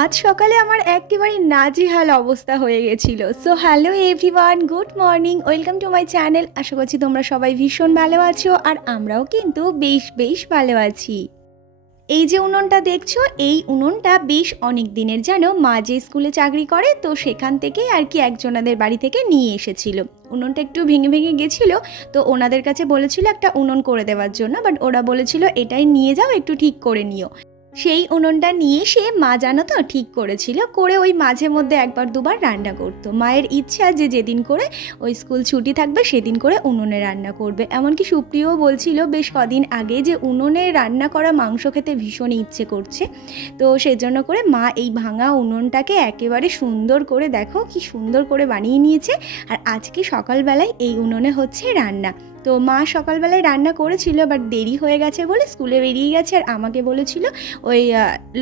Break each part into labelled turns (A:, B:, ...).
A: আজ সকালে আমার একেবারে নাজেহাল অবস্থা হয়ে গেছিল। So hello everyone good morning welcome to my channel আশা করছি তোমরা সবাই ভীষণ ভালো আছো আর আমরাও কিন্তু বেশ বেশ ভালো আছি। এই যে উনুনটা দেখছ, এই উনুনটা বেশ অনেক দিনের জানো মা যে স্কুলে চাকরি করে, তো সেখান থেকে আর কি একজনাদের বাড়ি থেকে নিয়ে এসেছিল। উনুনটা একটু ভেঙে ভেঙে গেছিল, তো ওনাদের কাছে বলেছিল একটা উনুন করে দেওয়ার জন্য বাট ওরা বলেছিল এটাই নিয়ে যাও, একটু ঠিক করে নিও। সেই উনুনটা নিয়ে সে মা জানো তো ঠিক করেছিল, করে ওই মাঝে মধ্যে একবার দুবার রান্না করতো। মায়ের ইচ্ছা যে যেদিন করে ওই স্কুল ছুটি থাকবে সেদিন করে উনুনে রান্না করবে। এমনকি সুপ্রিয়ও বলছিল, বেশ কদিন আগে যে উনুনে রান্না করা মাংস খেতে ভীষণ ইচ্ছে করছে। তো সেজন্য করে মা এই ভাঙা উনুনটাকে একেবারে সুন্দর করে দেখো, কি সুন্দর করে বানিয়ে নিয়েছে। আর আজকে সকালবেলায় এই উনুনে হচ্ছে রান্না। তো মা সকালবেলায় রান্না করেছিল বাট দেরি হয়ে গেছে বলে স্কুলে বেরিয়ে গেছে। আর আমাকে বলেছিল ওই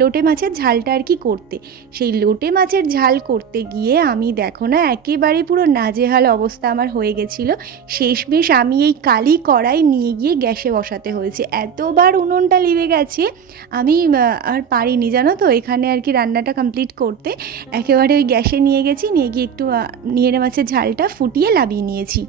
A: লোটে মাছের ঝালটা আর কি করতে। সেই লোটে মাছের ঝাল করতে গিয়ে আমি দেখো না, একেবারে পুরো নাজেহাল অবস্থা আমার হয়ে গেছিল। শেষমেশ আমি এই কালি কড়াই নিয়ে গিয়ে গ্যাসে বসাতে হয়েছে। এতবার উনুনটা লিবে গেছে, আমি আর পারিনি, জানো তো? এখানে আর কি রান্নাটা কমপ্লিট করতে। একেবারে ওই গ্যাসে নিয়ে গেছি, নিয়ে গিয়ে একটু নিয়ে মাছের ঝালটা ফুটিয়ে লাবিয়ে নিয়েছি।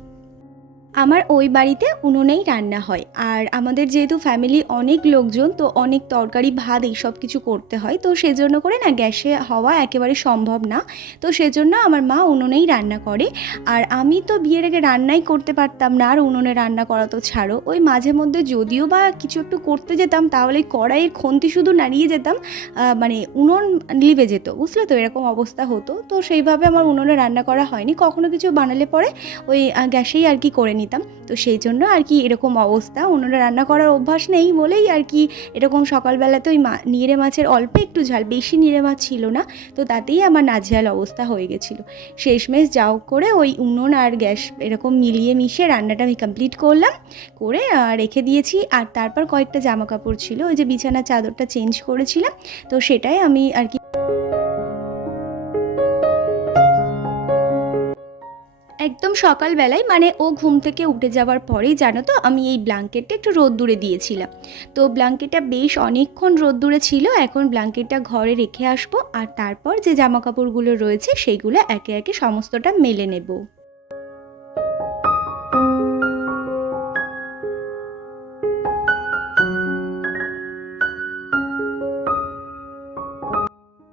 A: আমার ওই বাড়িতে উনুনেই রান্না হয়। আর আমাদের যেহেতু ফ্যামিলি অনেক লোকজন, তো অনেক তরকারি, ভাত এইসব কিছু করতে হয়। তো সেজন্য করে না গ্যাসে হওয়া একেবারে সম্ভব না। তো সেজন্য আমার মা উনুনেই রান্না করে। আর আমি তো বিয়ের আগে রান্নাই করতে পারতাম না, আর উনুনে রান্না করা তো ছাড়ো। ওই মাঝে মধ্যে যদিও বা কিছু একটু করতে যেতাম, তাহলে কড়াইয়ের খন্তি শুধু নাড়িয়ে যেতাম মানে উনুন লিবে যেত, বুঝলে তো? এরকম অবস্থা হতো। তো সেইভাবে আমার উনুনে রান্না করা হয়নি। কখনো কিছু বানালে পরে ওই গ্যাসেই আর কি করে নিতাম। তো সেই জন্য আর কি এরকম অবস্থা। উনুনে রান্না করার অভ্যাস নেই বলেই আর কি এরকম সকালবেলাতে ওই মা নিড়ে মাছের অল্প একটু ঝাল, বেশি নিড়ে মাছ ছিল না। তো তাতেই আমার নাজেহাল অবস্থা হয়ে গেছিল। শেষমেশ যাও করে ওই উনুন আর গ্যাস এরকম মিলিয়ে মিশিয়ে রান্নাটা আমি কমপ্লিট করলাম। করে রেখে দিয়েছি। আর তারপর কয়েকটা জামা কাপড় ছিল। ওই যে বিছানার চাদরটা চেঞ্জ করেছিলাম। তো সেটাই আমি আর কি একদম সকালবেলায় মানে ও ঘুম থেকে উঠে যাওয়ার পরেই, জানো তো, আমি এই ব্ল্যাঙ্কেটটা একটু রোদ্দুরে দিয়েছিলাম। তো ব্ল্যাঙ্কেটটা বেশ অনেকক্ষণ রোদ্দুরে ছিল, এখন ব্ল্যাঙ্কেটটা ঘরে রেখে আসব, আর তারপর যে জামা কাপড়গুলো রয়েছে, সেইগুলো একে একে সমস্তটা মেলে নেব।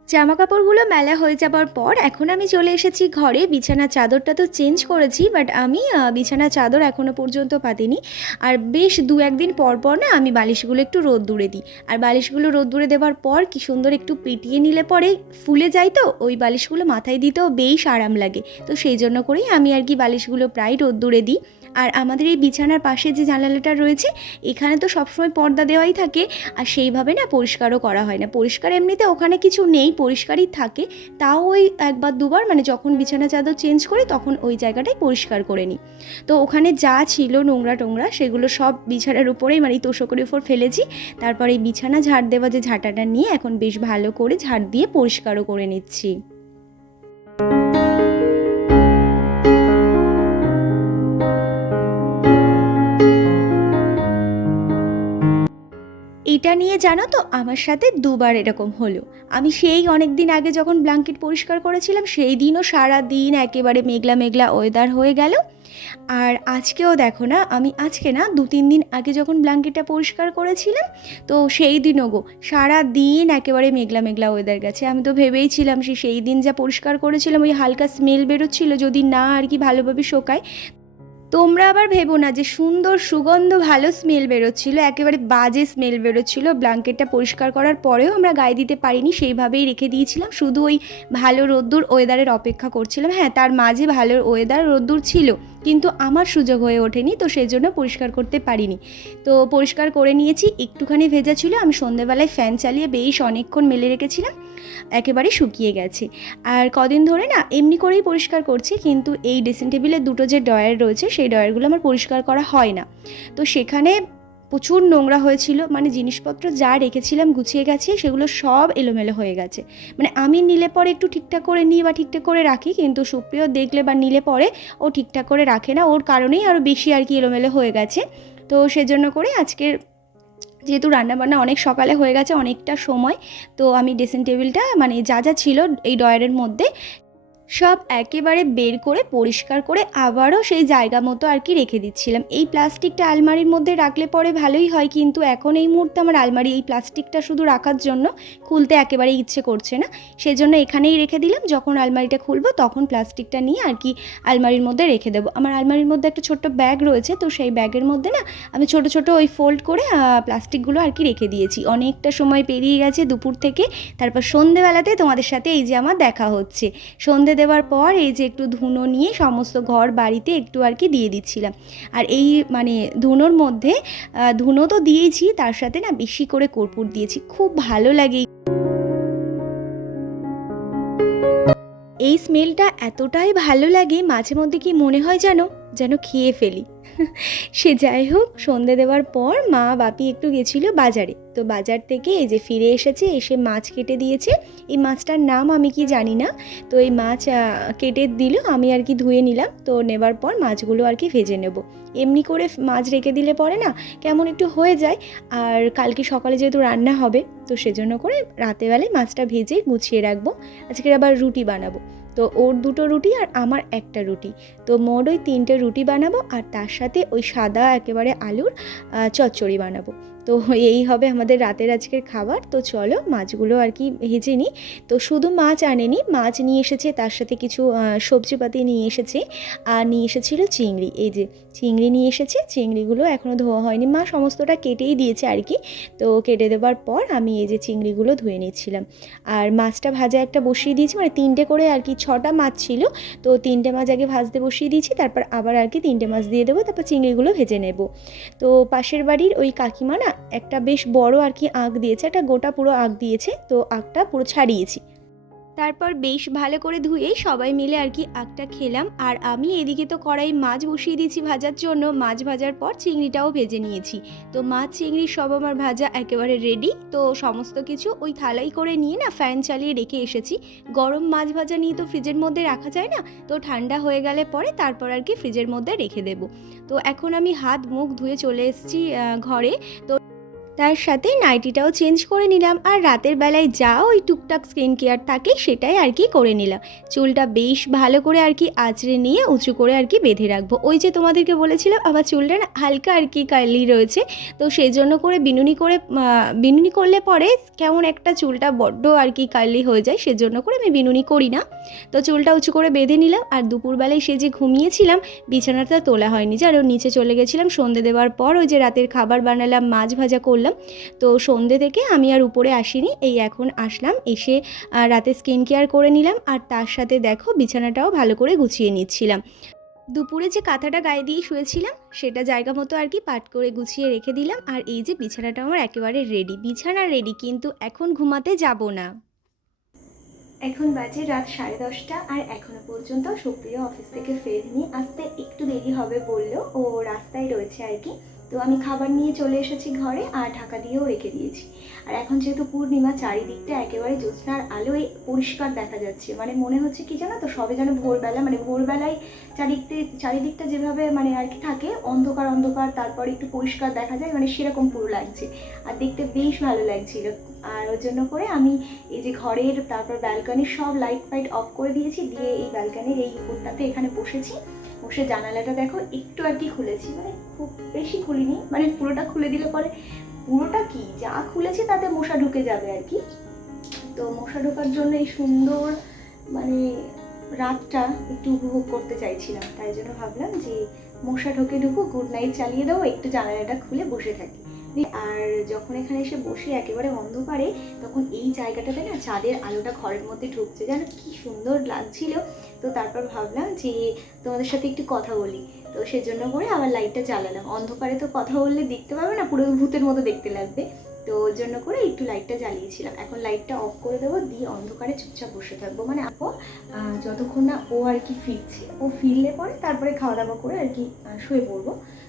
A: জামা কাপড়গুলো মেলা হয়ে যাবার পর এখন আমি চলে এসেছি ঘরে। বিছানার চাদরটা তো চেঞ্জ করেছি বাট আমি আহ, বিছানার চাদর এখনও পর্যন্ত পাতিনি। আর বেশ দু একদিন পর পর না আমি বালিশগুলো একটু রোদ্দুরে দিই। আর বালিশগুলো রোদ্দুরে দেওয়ার পর কি সুন্দর একটু পিটিয়ে নিলে পরে ফুলে যায় তো ওই বালিশগুলো মাথায় দিতেও বেশ আরাম লাগে। তো সেই জন্য করেই আমি আর কি বালিশগুলো প্রায় রোদ্দুরে দিই। আর আমাদের এই বিছানার পাশে যে জানালাটা রয়েছে এখানে তো সবসময় পর্দা দেওয়াই থাকে। আর সেইভাবে না পরিষ্কারও করা হয় না। পরিষ্কার এমনিতে ওখানে কিছু নেই পরিষ্কারই থাকে, তাও ওই একবার দুবার মানে যখন বিছানা চাদর চেঞ্জ করি তখন ওই জায়গাটাই পরিষ্কার করে নিই। তো ওখানে যা ছিল নোংরা টোংরা, সেগুলো সব বিছানার উপরেই মানে তোষকের উপর ফেলেছি। তারপর এই বিছানা ঝাড় দেওয়া যে ঝাঁটাটা নিয়ে এখন বেশ ভালো করে ঝাড় দিয়ে পরিষ্কারও করে নিচ্ছি। এটা নিয়ে জানো তো, আমার সাথে দুবার এরকম হলো। আমি সেই অনেক দিন আগে যখন ব্ল্যাঙ্কেট পরিষ্কার করেছিলাম, সেই দিনও সারা দিন একেবারে মেঘলা মেঘলা ওয়েদার হয়ে গেল। আর আজকেও দেখো না, আমি আজকে না দু তিন দিন আগে যখন ব্ল্যাঙ্কেটটা পরিষ্কার করেছিলাম, তো সেই দিনও গো সারা দিন একেবারে মেঘলা মেঘলা ওয়েদার গেছে। আমি তো ভেবেইছিলাম সে সেই দিন যা পরিষ্কার করেছিলাম, ওই হালকা স্মেল বেরোচ্ছিল, যদি না আর কি ভালোভাবে শোকায় তোমরা আবার ভেবো না যে সুন্দর, সুগন্ধ, ভালো স্মেল বেরোচ্ছিল। একেবারে বাজে স্মেল বেরোচ্ছিল। ব্ল্যাঙ্কেটটা পরিষ্কার করার পরেও আমরা গায়ে দিতে পারিনি, সেইভাবেই রেখে দিয়েছিলাম। শুধু ওই ভালো রোদ্দুর ওয়েদারের অপেক্ষা করছিলাম। হ্যাঁ তার মাঝে ভালো ওয়েদার রোদ্দুর ছিল। কিন্তু আমার সুযোগ হয়ে ওঠেনি, তো সেই জন্য পরিষ্কার করতে পারিনি। তো পরিষ্কার করে নিয়েছি, একটুখানি ভেজা ছিল, আমি সন্ধেবেলায় ফ্যান চালিয়ে বেশ অনেকক্ষণ মেলে রেখেছিলাম, একেবারে শুকিয়ে গেছে। আর কদিন ধরে না, এমনি করেই পরিষ্কার করছি, কিন্তু এই ড্রেসিং টেবিলের দুটো যে ডয়ার রয়েছে, সেই ডয়ারগুলো আমার পরিষ্কার করা হয় না। তো সেখানে প্রচুর নোংরা হয়েছিল মানে জিনিসপত্র যা রেখেছিলাম গুছিয়ে গেছে, সেগুলো সব এলোমেলো হয়ে গেছে। মানে আমি নিলে পরে একটু ঠিকঠাক করে নিই বা ঠিকঠাক করে রাখি, কিন্তু সুপ্রিয় দেখলে বা নিলে পরে ও ঠিকঠাক করে রাখে না, ওর কারণেই আরও বেশি আর কি এলোমেলো হয়ে গেছে। তো সেজন্য করে আজকের যেহেতু রান্নাবান্না অনেক সকালে হয়ে গেছে, অনেকটা সময়, তো আমি ড্রেসিং টেবিলটা মানে যা যা ছিল এই ডয়ারের মধ্যে সব একেবারে বের করে, পরিষ্কার করে আবারও সেই জায়গা মতো আর কি রেখে দিচ্ছিলাম। এই প্লাস্টিকটা আলমারির মধ্যে রাখলে পরে ভালোই হয়, কিন্তু এখন এই মুহূর্তে আমার আলমারি এই প্লাস্টিকটা শুধু রাখার জন্য খুলতে একেবারেই ইচ্ছে করছে না। সেই জন্য এখানেই রেখে দিলাম। যখন আলমারিটা খুলবো তখন প্লাস্টিকটা নিয়ে আর কি আলমারির মধ্যে রেখে দেবো। আমার আলমারির মধ্যে একটা ছোট্ট ব্যাগ রয়েছে, তো সেই ব্যাগের মধ্যে না আমি ছোট ছোট ওই ফোল্ড করে প্লাস্টিকগুলো আর কি রেখে দিয়েছি। অনেকটা সময় পেরিয়ে গেছে দুপুর থেকে, তারপর সন্ধেবেলাতে তোমাদের সাথে এই যে আমার দেখা হচ্ছে। সন্ধে দেওয়ার পর এই যে একটু ধুনো নিয়ে সমস্ত ঘর বাড়িতে একটু আর কি দিয়ে দিচ্ছিলাম। আর এই মানে ধুনোর মধ্যে ধুনো তো দিয়েছি, তার সাথে না বেশি করে কর্পূর দিয়েছি। খুব ভালো লাগে। এই স্মেলটা এতটাই ভালো লাগে, মাঝে মধ্যে কি মনে হয় জানো? যেন খেয়ে ফেলি। সে যাই হোক, সন্ধে দেওয়ার পর মা বাপি একটু গেছিল বাজারে। তো বাজার থেকে এই যে ফিরে এসেছে, এসে মাছ কেটে দিয়েছে। এই মাছটার নাম আমি কি জানি না। তো এই মাছ কেটে দিল, আমি আর কি ধুয়ে নিলাম। তো নেবার পর মাছগুলো আর কি ভেজে নেব। এমনি করে মাছ রেখে দিলে পরে না কেমন একটু হয়ে যায়। আর কালকে সকালে যেহেতু রান্না হবে, তো সেজন্য করে রাতেবেলায় মাছটা ভেজে গুছিয়ে রাখব। আজকে আবার রুটি বানাবো। তো ওর দুটো রুটি আর আমার একটা রুটি। তো মোট ওই তিনটে রুটি বানাবো আর তার সাথে ওই সাদা একেবারে আলুর চচ্চড়ি বানাবো। তো এই হবে আমাদের রাতের আজকের খাবার। তো চলো মাছগুলো আর কি ভেজে নিই। তো শুধু মাছ আনেনি, মাছ নিয়ে এসেছে, তার সাথে কিছু সবজিপাতি নিয়ে এসেছে। আর নিয়ে এসেছিল চিংড়ি। এই যে চিংড়ি নিয়ে এসেছে, চিংড়িগুলো এখনও ধোয়া হয়নি। মা সমস্তটা কেটেই দিয়েছে আর কি। তো কেটে দেওয়ার পর আমি এই যে চিংড়িগুলো ধুয়ে নিচ্ছিলাম। আর মাছটা ভাজা একটা বসিয়ে দিয়েছি মানে তিনটে করে আর কি, ছটা মাছ ছিল। তো তিনটে মাছ আগে ভাজতে বসিয়ে দিয়েছি, তারপর আবার আর কি তিনটে মাছ দিয়ে দেবো, তারপর চিংড়িগুলো ভেজে নেব। তো পাশের বাড়ির ওই কাকিমা না একটা বেশ বড় আর কি আঁক দিয়েছে, একটা গোটা পুরো আঁক দিয়েছে, তো আঁকটা পুরো ছাড়িয়েছি। তারপর বেশ ভালো করে ধুয়ে সবাই মিলে আর কি আঁকটা খেলাম, আর আমি এদিকে তো কড়াই মাছ বসিয়ে দিয়েছি ভাজার জন্য, মাছ ভাজার পর চিংড়িটাও ভেজে নিয়েছি। তো মাছ, চিংড়ি সব আমার ভাজা একেবারে রেডি তো সমস্ত কিছু ওই থালাই করে নিয়ে না ফ্যান চালিয়ে রেখে এসেছি। গরম মাছ ভাজা নিয়ে তো ফ্রিজের মধ্যে রাখা যায় না, তো ঠান্ডা হয়ে গেলে পরে তারপর আর কি ফ্রিজের মধ্যে রেখে দেবো। তো এখন আমি হাত মুখ ধুয়ে চলে এসেছি ঘরে, তো তার সাথে নাইটিটাও চেঞ্জ করে নিলাম আর রাতের বেলায় যা ওই টুকটাক স্কিন কেয়ার থাকে সেটাই আর কি করে নিলাম। চুলটা বেশ ভালো করে আর কি আঁচড়ে নিয়ে উঁচু করে আর কি বেঁধে রাখব। ওই যে তোমাদেরকে বলেছিলাম, আমার চুলটা হালকা আর কি কার্লি রয়েছে। তো সেই জন্য করে বিনুনি করে বিনুনি করলে পরে কেমন একটা চুলটা বড্ড আর কি কার্লি হয়ে যায় সেজন্য করে আমি বিনুনি করি না। তো চুলটা উঁচু করে বেঁধে নিলাম আর দুপুরবেলায় সে যে ঘুমিয়েছিলাম, বিছানাটা তোলা হয়নি। যে আরও নিচে চলে গেছিলাম, সন্ধে দেওয়ার পর ওই যে রাতের খাবার বানালাম, মাছ ভাজা করলাম তো সন্ধে থেকে আমি আর উপরে আসিনি, এই এখন আসলাম, এসে রাতে স্কিন কেয়ার করে নিলাম আর তার সাথে দেখো বিছানাটাও ভালো করে গুছিয়ে নিচ্ছিলাম। দুপুরে যে কাঁথাটা গায়ে দিয়ে শুয়েছিলাম, সেটা জায়গা মতো আর কি পাট করে গুছিয়ে রেখে দিলাম আর এই যে বিছানাটা আমার একেবারে রেডি বিছানা রেডি কিন্তু এখন ঘুমাতে যাব না। এখন বাজে রাত সাড়ে দশটা আর এখনও পর্যন্ত সুপ্রিয় অফিস থেকে ফেরেনি। আসতে একটু দেরি হবে বলল ও রাস্তায় রয়েছে আর কি। তো আমি খাবার নিয়ে চলে এসেছি ঘরে আর ঢাকা দিয়েও রেখে দিয়েছি। আর এখন যেহেতু পূর্ণিমা, চারিদিকটা একেবারে জ্যোৎস্নার আলোয় পরিষ্কার দেখা যাচ্ছে। মানে মনে হচ্ছে কি জানো তো, সবে যেন ভোরবেলা মানে ভোরবেলায় চারিদিকতে, চারিদিকটা যেভাবে মানে আর কি থাকে, অন্ধকার অন্ধকার, তারপর একটু পরিষ্কার দেখা যায় মানে সেরকম পুরো লাগছে। আর দেখতে বেশ ভালো লাগছিল। আর ওর জন্য করে আমি এই যে ঘরের, তারপর ব্যালকনির সব লাইট ফাইট অফ করে দিয়েছি, দিয়ে এই ব্যালকনির এই উপরটাতে এখানে বসেছি। বসে জানালাটা দেখো, একটু আর কি খুলেছি মানে খুব বেশি খুলিনি মানে পুরোটা খুলে দিলে পরে পুরোটা কি? যা খুলেছি তাতে মশা ঢুকে যাবে আর কি। তো মশা ঢোকার জন্য এই সুন্দর মানে রাতটা একটু উপভোগ করতে চাইছিলাম। তাই জন্য ভাবলাম যে মশা ঢোকে ঢুকো গুড নাইট চালিয়ে দেবো, একটু জানালাটা খুলে বসে থাকি। আর যখন এখানে এসে বসে একেবারে অন্ধকারে, তখন এই জায়গাটাতে না চাঁদের আলোটা ঘরের মধ্যে ঢুকছে। যেন কি সুন্দর লাগছিল। তো তারপর ভাবলাম যে তোমাদের সাথে একটু কথা বলি। তো সেজন্য করে আবার লাইটটা জ্বালালাম। অন্ধকারে তো কথা বললে দেখতে পাবে না, পুরো ভূতের মতো দেখতে লাগবে। তো ওর জন্য করে একটু লাইটটা জ্বালিয়েছিলাম। এখন লাইটটা অফ করে দেবো, দিয়ে অন্ধকারে চুপচাপ বসে থাকব। মানে আপু যতক্ষণ না ও আর কি ফিরছে। ও ফিরলে পরে তারপরে খাওয়া দাওয়া করে আর কি শুয়ে পড়ব।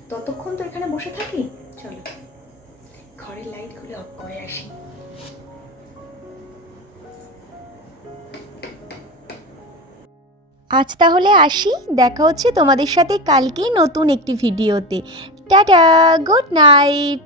A: ততক্ষণ তো এখানে বসে থাকি? চলো। ঘরের লাইটগুলো অফ আসি। আজ তাহলে আসি, দেখা হচ্ছে তোমাদের সাথে কালকে নতুন একটি ভিডিওতে টাটা গুড নাইট